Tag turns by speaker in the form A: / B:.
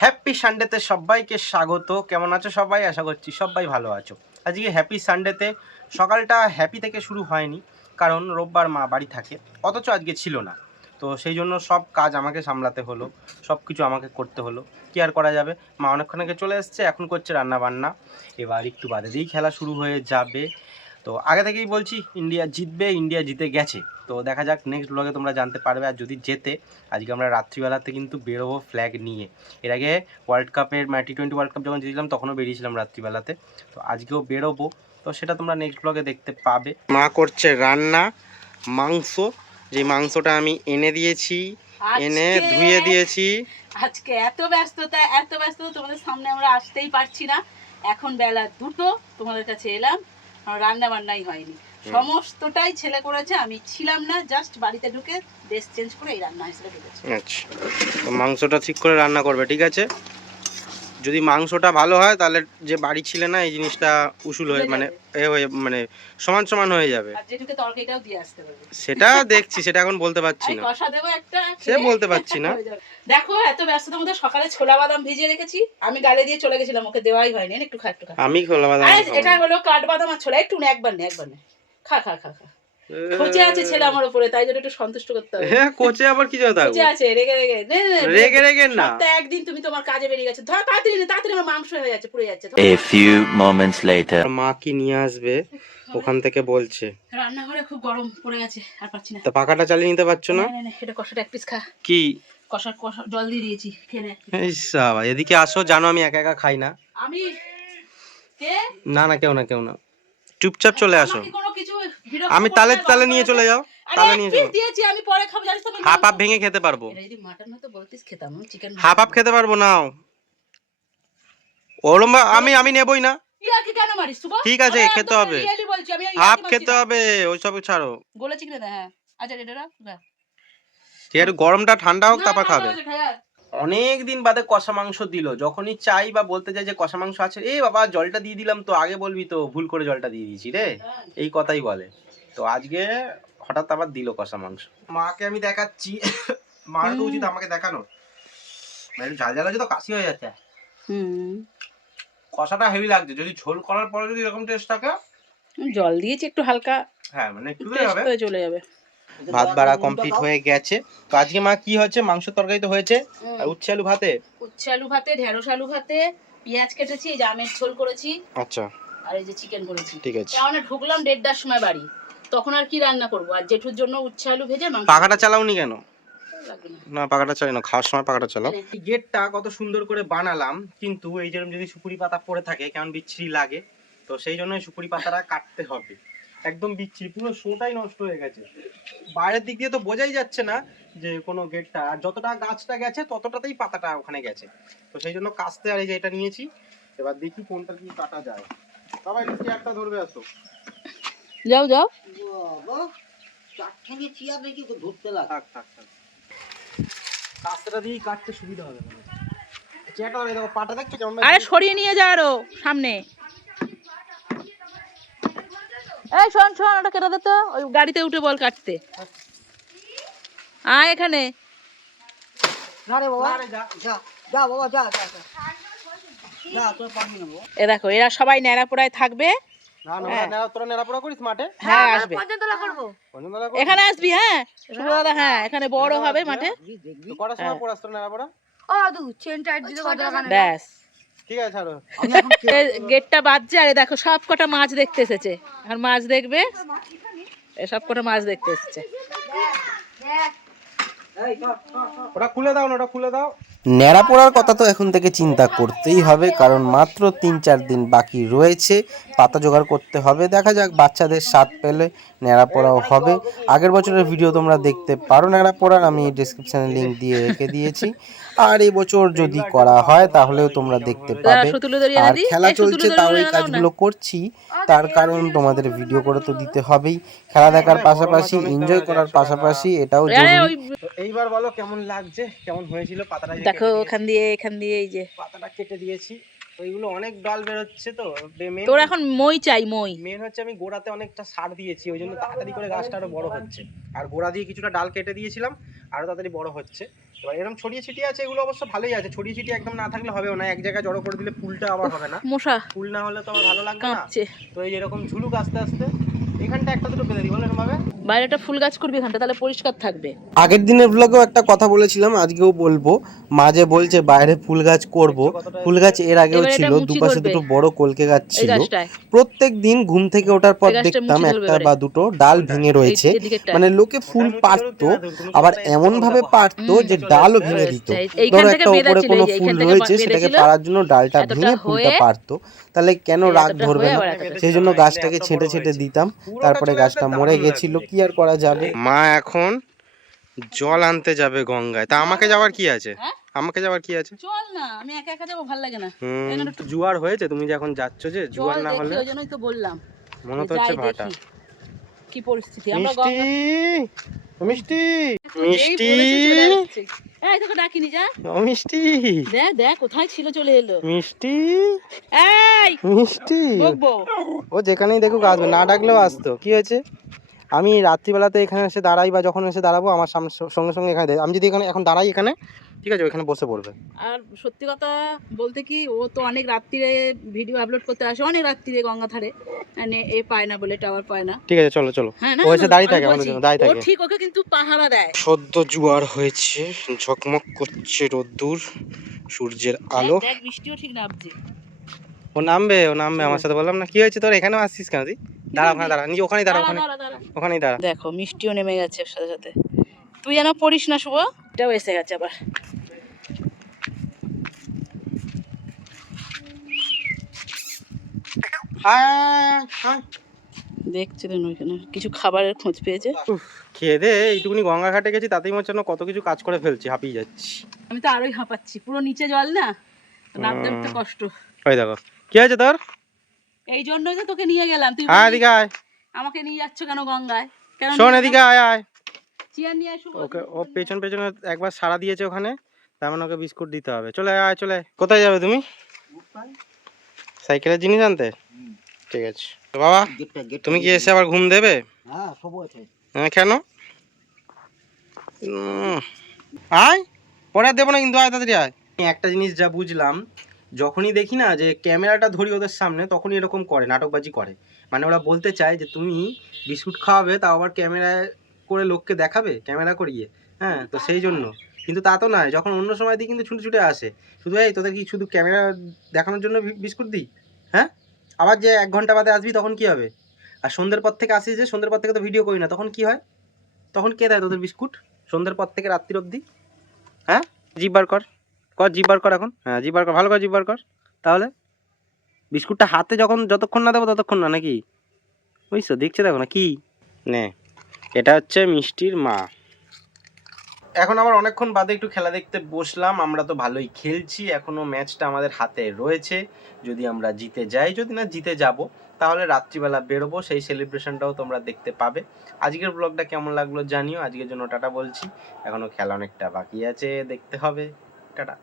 A: Happy সানডেতে সবাইকে স্বাগত। কেমন আছো সবাই? আশা করছি সবাই ভালো আছো। আজকে হ্যাপি সানডেতে সকালটা হ্যাপি থেকে শুরু হয়নি, কারণ রোববার মা বাড়ি থাকে, অথচ আজকে ছিল না। তো সেই জন্য সব কাজ আমাকে সামলাতে হলো, সব কিছু আমাকে করতে হলো। কি আর করা যাবে? মা অনেকক্ষণ আগে চলে এসছে, এখন করছে রান্না বান্না এবার একটু বাদে দিয়েই খেলা শুরু হয়ে যাবে। তো আগে থেকেই বলছি ইন্ডিয়া জিতবে ইন্ডিয়া জিতে গেছে। তো দেখা যাক নেক্সট ব্লগে তোমরা জানতে পারবে আর যদি জেতে আজকে আমরা রাত্রিবেলাতে কিন্তু বেরোবো ফ্ল্যাগ নিয়ে। এর আগে ওয়ার্ল্ড কাপের টি টোয়েন্টি ওয়ার্ল্ড কাপ যখন জিতলাম তখনও বেরিয়েছিলাম রাত্রিবেলাতে। তো আজকেও বেরোবো। তো সেটা তোমরা নেক্সট ব্লগে দেখতে পাবে। মা করছে রান্না মাংস। যে মাংসটা আমি এনে দিয়েছি এনে ধুয়ে দিয়েছি।
B: আজকে এত ব্যস্ততা এত ব্যস্ততা তোমাদের সামনে আমরা আসতেই পারছি না। এখন বেলা দুটো তোমাদের কাছে এলাম। রান্না বান্নাই হয়নি। সমস্তটাই ছেলে করেছে আমি ছিলাম না জাস্ট বাড়িতে ঢুকে ড্রেস চেঞ্জ করে এই রান্না হিসেবে ঢুকেছি।
A: আচ্ছা। মাংসটা ঠিক করে রান্না করবে ঠিক আছে? যদি মাংসটা ভালো হয় তাহলে যে বাড়ি ছিলে না এই জিনিসটা উসুল হয়ে মানে এ হয়ে মানে সমান সমান হয়ে যাবে। সেটা দেখছি সেটা এখন বলতে পারছি না। সে বলতে পারছি না।
B: দেখো এত ব্যস্ততার মধ্যে সকালে ছোলা বাদাম ভিজিয়ে রেখেছি। আমি গালে দিয়ে চলে গেছিলাম ওকে দেওয়াই হয়নি। একটু খা একটু খা।
A: আমি খোলা বাদাম
B: এটা। হলো কাঠবাদাম আর ছোলা। একটু নে একবার নে একবার নে। খা খা খা খা। আছে ছেলে আমার উপরে তাই জন্য একটু সন্তুষ্ট করতে হবে।
A: হ্যাঁ কোচে আবার কি
B: আছে রেগে রেগে।
A: রেগে রেগে না।
B: সপ্তাহে একদিন তুমি তোমার কাজে বেরিয়ে গেছো। ধর তাড়াতাড়ি নে, তাড়াতাড়ি আমার মাংস হয়ে যাচ্ছে পুড়ে যাচ্ছে।
C: A few moments later.
A: মা কি নিয়ে আসবে? ওখান থেকে বলছে।
B: রান্নাঘরে খুব গরম পড়ে গেছে আর পাচ্ছি না।
A: তা পাখাটা চালিয়ে নিতে পারছ না?
B: নে, নে, নে, এটা কষাটা এক পিস খা।
A: কি?
B: কষা কষা জল দিয়ে দিয়েছি খেয়ে নে।
A: এই সাবা এদিকে আসো জানো আমি একা একা খাই না।
B: আমি? কে?
A: না না কেউ না কেউ না। চুপচাপ চলে আসো।
B: কোনো
A: আমি তালে তালে নিয়ে চলে যাও তালে নিয়ে যাও
B: দিয়েছি আমি পরে খাব জানিস তো
A: হাফ হাফ ভেঙে খেতে পারব।
B: এটা যদি মাটন হতো বলতিস খেতাম চিকেন
A: হাফ হাফ খেতে পারব নাও। ওরম আমি আমি নেবই না।
B: ইয়াকে কেন মারিস তুই
A: ঠিক আছে, খেতে হবে। হাফ খেতে। হবে ওইসব ছাড়ো।
B: গলেছে কিনা দেখ, হ্যাঁ। আচ্ছা এটা।
A: ঠিক আছে গরমটা ঠান্ডা হোক তারপর খাবে। অনেক দিন বাদে কষা মাংস দিল। যখনই চাই বা বলতে চাই যে কষা মাংস আছে এ বাবা জলটা দিয়ে দিলাম তো আগে বলবি তো ভুল করে জলটা দিয়ে দিয়েছি রে। এই কথাই বলে। তো আজকে হঠাৎ আবার দিল কষা মাংস। মাকে আমি দেখাচ্ছি। মার তো উচিত আমাকে দেখানো মানে একটু ঝাল ঝাল আছে তো কাশি হয়ে যাচ্ছে। কষাটা হেভি লাগছে। যদি ঝোল করার পরে যদি এরকম টেস্ট থাকে
B: জল দিয়েছি একটু হালকা
A: হ্যাঁ মানে একটু
B: চলে যাবে।
A: ভাত বাড়া কমপ্লিট হয়ে গেছে। তো আজকে মা কি হচ্ছে? মাংস তরকারি তো হয়েছে আর উচ্ছে আলু ভাতে?
B: উচ্ছে আলু ভাতে ঢেঁড়স আলু ভাতে পেঁয়াজ কেটেছি আমের ঝোল করেছি।
A: আচ্ছা।
B: আর এই যে চিকেন করেছি।
A: ঠিক আছে।
B: কেমন ঢুকলাম দেড়টার সময় বাড়ি। তখন আর কি রান্না করব? আর জেঠুর জন্য উচ্ছে আলু ভেজে মাংস
A: পাখাটা চালাওনি কেন?
B: না।
A: না পাখাটা চালাই না। খাওয়ার সময় পাখাটা চালাও।
B: এনে।
A: গেটটা কত সুন্দর করে বানালাম কিন্তু এই যেরকম যদি সুপুরি পাতা পড়ে থাকে কেমন বিচ্ছিরি লাগে তো সেই জন্য সুপুরি পাতাটা কাটতে হবে। একদম বিচ্ছিরি পুরো শোটাই নষ্ট হয়ে গেছে। বাইরের দিক দিয়ে তো বোঝাই যাচ্ছে না যে কোনো গেটটা আর যতটা গাছটা গেছে ততটাতেই পাতাটা ওখানে গেছে। তো সেই জন্য কাস্তে আর এই যে এটা নিয়েছি। এবার দেখি কোনটা কি কাটা যায়। সবাই নিচে একটা ধরবে আসো।
B: যাও যাও।
A: থাক থাক থাক। কাস্তেটা দিয়েই কাটতে সুবিধা হবে। চেয়ারটা ধরে দেখো পাটা দেখছ কেমন
B: আরে সরিয়ে নিয়ে যা আরও সামনে। এই শোন শোন ওটা কেটে দে তো। ওই গাড়িতে উঠে বল কাটতে। আয় এখানে। এ দেখো এরা সবাই ন্যাড়াপোড়ায় থাকবে। হ্যাঁ। আসবে।
A: পঞ্চমতলা করবি?
B: এখানে আসবি হ্যাঁ? দাদা হ্যাঁ এখানে বড় হবে মাঠে? ব্যাস।
A: ঠিক আছে ছাড়ো।
B: গেটটা বাজছে আরে দেখো সব কটা মাছ দেখতে এসেছে। আর মাছ দেখবে? এ সব কটা মাছ দেখতে এসেছে।
A: ওটা খুলে দাও না ওটা খুলে দাও। ন্যাড়া পড়ার কথা তো এখন থেকে চিন্তা করতেই হবে কারণ মাত্র তিন চার দিন বাকি রয়েছে পাতা জোগাড় করতে হবে। দেখা যাক বাচ্চাদের স্বাদ পেলে ন্যাড়া পড়াও হবে। আগের বছরের ভিডিও তোমরা দেখতে পারো ন্যাড়া পড়ার আমি ডিসক্রিপশনে লিঙ্ক দিয়ে রেখে দিয়েছি। আর এই বছর যদি করা হয় তাহলেও তোমরা দেখতে পাবে। আর খেলা চলছে তাও এই। কাজগুলো করছি। তার কারণ তোমাদের ভিডিও করে তো দিতে হবেই। খেলা দেখার পাশাপাশি এনজয় করার পাশাপাশি এটাও জরুরি। এইবার বলো কেমন লাগছে? কেমন হয়েছিল পাতাটা
B: দেখো ওখান দিয়ে এখান দিয়ে এই যে।
A: পাতাটা কেটে দিয়েছি। ওইগুলো অনেক ডাল বেরোচ্ছে তো।
B: তোর এখন মই চাই মই।
A: মেন হচ্ছে আমি গোড়াতে অনেকটা সার দিয়েছি ওই জন্য তাড়াতাড়ি করে গাছটা আরও বড় হচ্ছে। আর গোড়া দিয়ে কিছুটা ডাল কেটে দিয়েছিলাম আরও তাড়াতাড়ি বড় হচ্ছে। এবার এরকম ছড়িয়ে ছিটিয়ে আছে এগুলো অবশ্য ভালোই আছে। ছড়িয়ে ছিটিয়ে একদম না থাকলে হবেও না এক জায়গায় জড়ো করে দিলে ফুলটা আবার হবে না।
B: মশা।
A: ফুল না হলে তো আবার ভালো লাগবে না। তো এই এরকম ঝুলুক আস্তে আস্তে এখানটা একটা দুটো বেঁধে দিই বলো
B: বাইরে একটা ফুল গাছ করবি এখানটা তাহলে পরিষ্কার থাকবে।
D: আগের দিনের ব্লগেও একটা কথা বলেছিলাম আজকেও বলব। মাঝে বলছে বাইরে ফুল গাছ করব। ফুল গাছ এর আগেও ছিল দুপাশে দুটো বড় কলকে গাছ ছিল। প্রত্যেক দিন ঘুম থেকে ওঠার পর দেখতাম একটা বা দুটো ডাল ভেঙে রয়েছে। মানে লোকে ফুল পারতো আবার এমন ভাবে পারতো। যে ডালও ভেঙে দিত। ধরো একটা উপরে কোনো ফুল রয়েছে সেটাকে পারার জন্য ডালটা ভেঙে ফুলটা পারতো। তাহলে কেন রাগ ধরবে না? সেই জন্য গাছটাকে ছেঁটে ছেঁটে দিতাম। তারপরে গাছটা মরে গেছিল কি আর করা যাবে?
A: মা এখন জল আনতে যাবে গঙ্গায়। তা আমাকে যাওয়ার কি আছে?
B: হ্যাঁ?
A: আমাকে যাওয়ার কি আছে?
B: চল না আমি একা একা যাব ভালো লাগে না।
A: জোয়ার হয়েছে তুমি যে এখন যাচ্ছ যে জোয়ার না হলে
B: ওই জন্যই তো বললাম
A: মনে তো হচ্ছে ভাটা।
B: কি পরিস্থিতি। আমরা
A: মিষ্টি!
B: গঙ্গা
A: মিষ্টি! মিষ্টি।
B: এই তোকে ডাকিনি যা।
A: মিষ্টি।
B: দেখ দেখ কোথায় ছিল চলে এলো।
A: মিষ্টি?
B: এই
A: মিষ্টি?
B: বকবো।
A: ও যেখানেই দেখুক আসবে না ডাকলেও আসতো। কি হয়েছে? আমি রাত্রিবেলাতে এখানে এসে দাঁড়াই বা যখন এসে দাঁড়াবো আমার সামনে সঙ্গে সঙ্গে এখানে আমি যদি এখানে এখন দাঁড়াই এখানে ঠিক আছে ওখানে বসে পড়বে।
B: আর সত্যি কথা বলতে কি ও তো অনেক রাত্রিরে ভিডিও আপলোড করতে আসে অনেক রাত্রিরে গঙ্গা ধারে। মানে এ পায় না বলে টাওয়ার পায় না।
A: ঠিক আছে চলো চলো।
B: হ্যাঁ
A: ও এসে দাঁড়িয়ে থাকে আমাদের জন্য, দাঁড়িয়ে
B: ও
A: থাকে।
B: ঠিক ওকে কিন্তু পাহারা দেয়।
A: সদ্য জোয়ার হয়েছে ঝকমক করছে রোদ্দুর সূর্যের আলো।
B: দেখ, দেখ বৃষ্টিও ঠিক নামছে।
A: ও নামবে ও নামবে আমার সাথে বললাম না কি হয়েছে তোর? এখানেও আসছিস কেন তুই? দাঁড়া ওখানে দাঁড়া নিজে ওখানেই দাঁড়া ওখানে। ওখানেই দাঁড়া।
B: দেখো মিষ্টিও নেমে গেছে ওর সাথে সাথে। তুই যেন পড়িস না শুভ এটাও এসে গেছে আবার। দেখছিলেন ওইখানে কিছু খাবারের খোঁজ পেয়েছে।
A: খেয়ে দে এইটুকুনি গঙ্গা ঘাটে গেছি তাতেই মনে হচ্ছে কত কিছু কাজ করে ফেলছি হাঁপিয়ে যাচ্ছি।
B: আমি তো আরোই হাঁপাচ্ছি পুরো নিচে জল না? নামতে কষ্ট।
A: ওই দেখো। কি হয়েছে তোর?
B: এই জন্যই তো তোকে নিয়ে গেলাম। তুই
A: হ্যাঁ
B: বললি,
A: এদিকে আয়।
B: আমাকে নিয়ে যাচ্ছ কেন গঙ্গায়? কেন
A: শোন এদিকে আয় আয়।
B: চেয়ার নিয়ে আসো
A: ওকে ও পেছন পেছনে একবার সাড়া দিয়েছে ওখানে। তার মানে ওকে বিস্কুট দিতে হবে। চলে আয় চলে আয়। কোথায় যাবে তুমি? সাইকেলের জিনিস আনতে? ঠিক আছে। তো বাবা তুমি কি এসে আবার ঘুম দেবে? হ্যাঁ কেন? আয়। পরে দেবো না কিন্তু আয় তাড়াতাড়ি আয়। একটা জিনিস যা বুঝলাম যখনই দেখি না যে ক্যামেরাটা ধরি ওদের সামনে, তখনই এরকম করে, নাটকবাজি করে। মানে ওরা বলতে চায় যে, তুমি বিস্কুট খাওয়াবে, তাও আবার ক্যামেরা করে লোককে দেখাবে, ক্যামেরা করিয়ে। হ্যাঁ তো সেই জন্য। কিন্তু তা তো নয়, যখন অন্য সময় দিই কিন্তু ছুটে ছুটে আসে। শুধু, এই, তোদের কি শুধু ক্যামেরা দেখানোর জন্য বিস্কুট দিই? হ্যাঁ? আবার যে এক ঘণ্টা বাদে আসবি, তখন কি হবে? আর সন্ধ্যের পর থেকে আসিস যে, সন্ধ্যের পর থেকে তো ভিডিও করি না, তখন কি হয়? তখন কে দেয় তোদের বিস্কুট? সন্ধ্যের পর থেকে রাত্রির অবধি? হ্যাঁ? জিভ বার কর। কর জিভ বার কর এখন। হ্যাঁ জিভ বার কর, ভালো করে জিভ বার কর। তাহলে বিস্কুটটা হাতে যখন যতক্ষণ না দেবো ততক্ষণ না, নাকি? বুঝছ? দেখছে দেখো না, কি? নে, এটা হচ্ছে মিষ্টির মা। এখন আবার অনেকক্ষণ বাদে একটু খেলা দেখতে বসলাম, আমরা তো ভালোই খেলছি এখনও ম্যাচটা আমাদের হাতে রয়েছে। যদি আমরা জিতে যাই, যদি না জিতে যাব, তাহলে রাত্রিবেলা বেরোবো, সেই সেলিব্রেশনটাও তোমরা দেখতে পাবে। আজকের ব্লগটা কেমন লাগল জানিও, আজকের জন্য টাটা বলছি। এখনও খেলা অনেকটা বাকি আছে, দেখতে হবে। টাটা।